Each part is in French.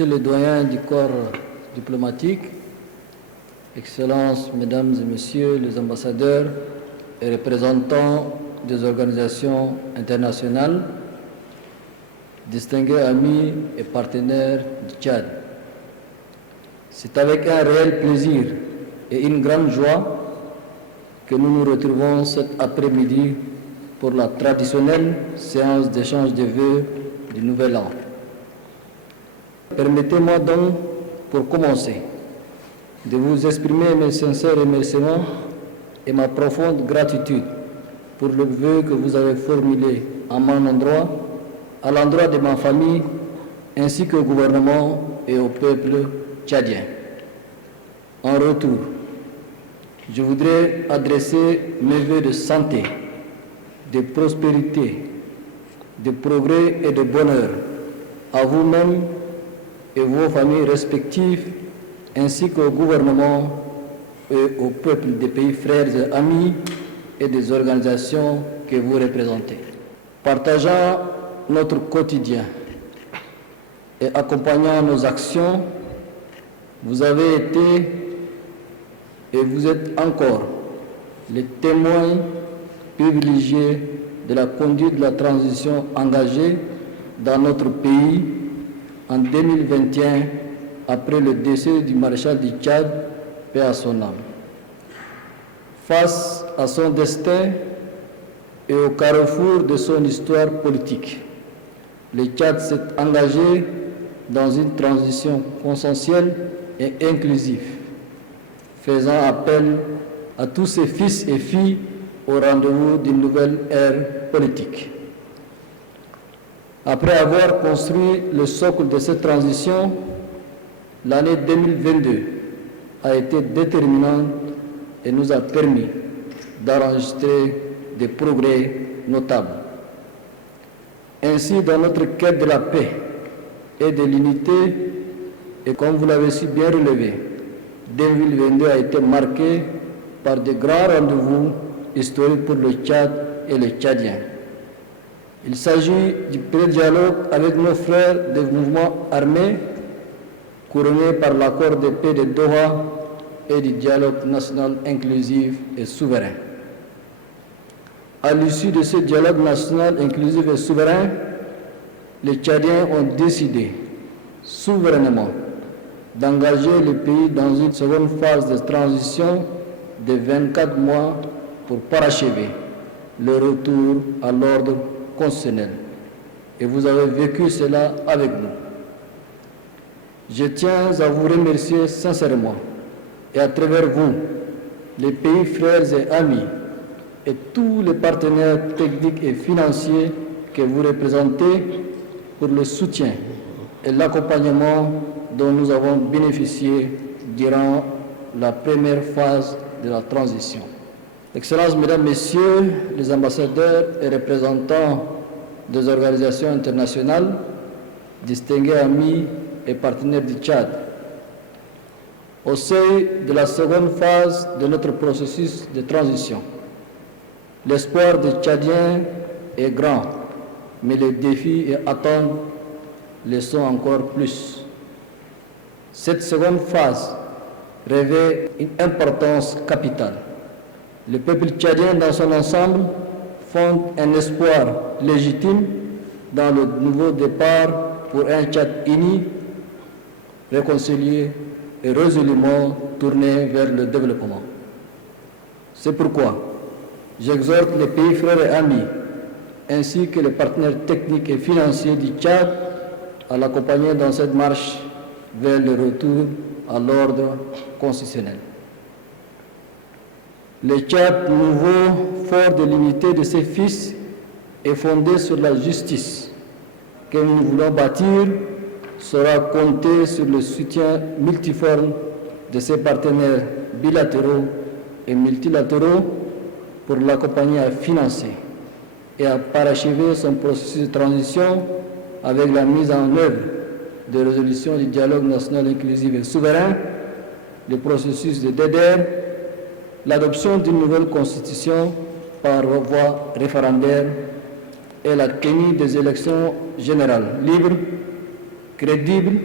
Monsieur le doyen du corps diplomatique, Excellences, Mesdames et Messieurs les ambassadeurs et représentants des organisations internationales, distingués amis et partenaires du Tchad, c'est avec un réel plaisir et une grande joie que nous nous retrouvons cet après-midi pour la traditionnelle séance d'échange de vœux du Nouvel An. Permettez-moi donc, pour commencer, de vous exprimer mes sincères remerciements et ma profonde gratitude pour le vœu que vous avez formulé à mon endroit, à l'endroit de ma famille, ainsi qu'au gouvernement et au peuple tchadien. En retour, je voudrais adresser mes vœux de santé, de prospérité, de progrès et de bonheur à vous-même et vos familles respectives, ainsi qu'au gouvernement et au peuple des pays frères et amis et des organisations que vous représentez. Partageant notre quotidien et accompagnant nos actions, vous avez été et vous êtes encore les témoins privilégiés de la conduite de la transition engagée dans notre pays en 2021 après le décès du maréchal du Tchad, paix à son âme. Face à son destin et au carrefour de son histoire politique, le Tchad s'est engagé dans une transition consensuelle et inclusive, faisant appel à tous ses fils et filles au rendez-vous d'une nouvelle ère politique. Après avoir construit le socle de cette transition, l'année 2022 a été déterminante et nous a permis d'enregistrer des progrès notables. Ainsi, dans notre quête de la paix et de l'unité, et comme vous l'avez si bien relevé, 2022 a été marqué par de grands rendez-vous historiques pour le Tchad et les Tchadiens. Il s'agit du pré-dialogue avec nos frères des mouvements armés, couronné par l'accord de paix de Doha et du dialogue national inclusif et souverain. À l'issue de ce dialogue national inclusif et souverain, les Tchadiens ont décidé souverainement d'engager le pays dans une seconde phase de transition de 24 mois pour parachever le retour à l'ordre constitutionnel. Et vous avez vécu cela avec nous. Je tiens à vous remercier sincèrement et à travers vous, les pays frères et amis et tous les partenaires techniques et financiers que vous représentez pour le soutien et l'accompagnement dont nous avons bénéficié durant la première phase de la transition. Excellences, Mesdames, Messieurs les ambassadeurs et représentants des organisations internationales, distingués amis et partenaires du Tchad, au sein de la seconde phase de notre processus de transition, l'espoir des Tchadiens est grand, mais les défis et attentes le sont encore plus. Cette seconde phase revêt une importance capitale. Le peuple tchadien dans son ensemble fonde un espoir légitime dans le nouveau départ pour un Tchad uni, réconcilié et résolument tourné vers le développement. C'est pourquoi j'exhorte les pays frères et amis, ainsi que les partenaires techniques et financiers du Tchad, à l'accompagner dans cette marche vers le retour à l'ordre constitutionnel. Le Tchad nouveau, fort de l'unité de ses fils, est fondé sur la justice que nous voulons bâtir, saura compter sur le soutien multiforme de ses partenaires bilatéraux et multilatéraux pour l'accompagner à financer et à parachever son processus de transition avec la mise en œuvre de résolutions du dialogue national inclusif et souverain, le processus de DDR, l'adoption d'une nouvelle constitution par voie référendaire et la tenue des élections générales libres, crédibles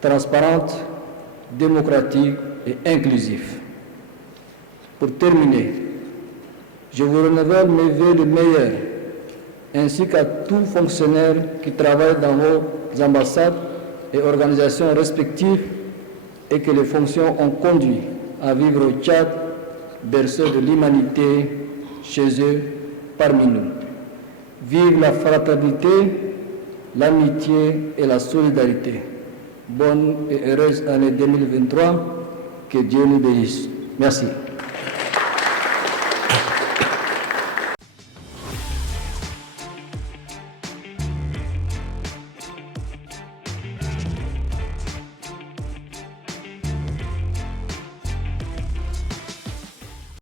transparente, démocratique et inclusif. Pour terminer, je vous renouvelle mes vœux les meilleurs, ainsi qu'à tous fonctionnaires qui travaillent dans vos ambassades et organisations respectives et que les fonctions ont conduit à vivre au Tchad, berceau de l'humanité, chez eux, parmi nous. Vive la fraternité, l'amitié et la solidarité. Bonne et heureuse année 2023, que Dieu nous bénisse. Merci.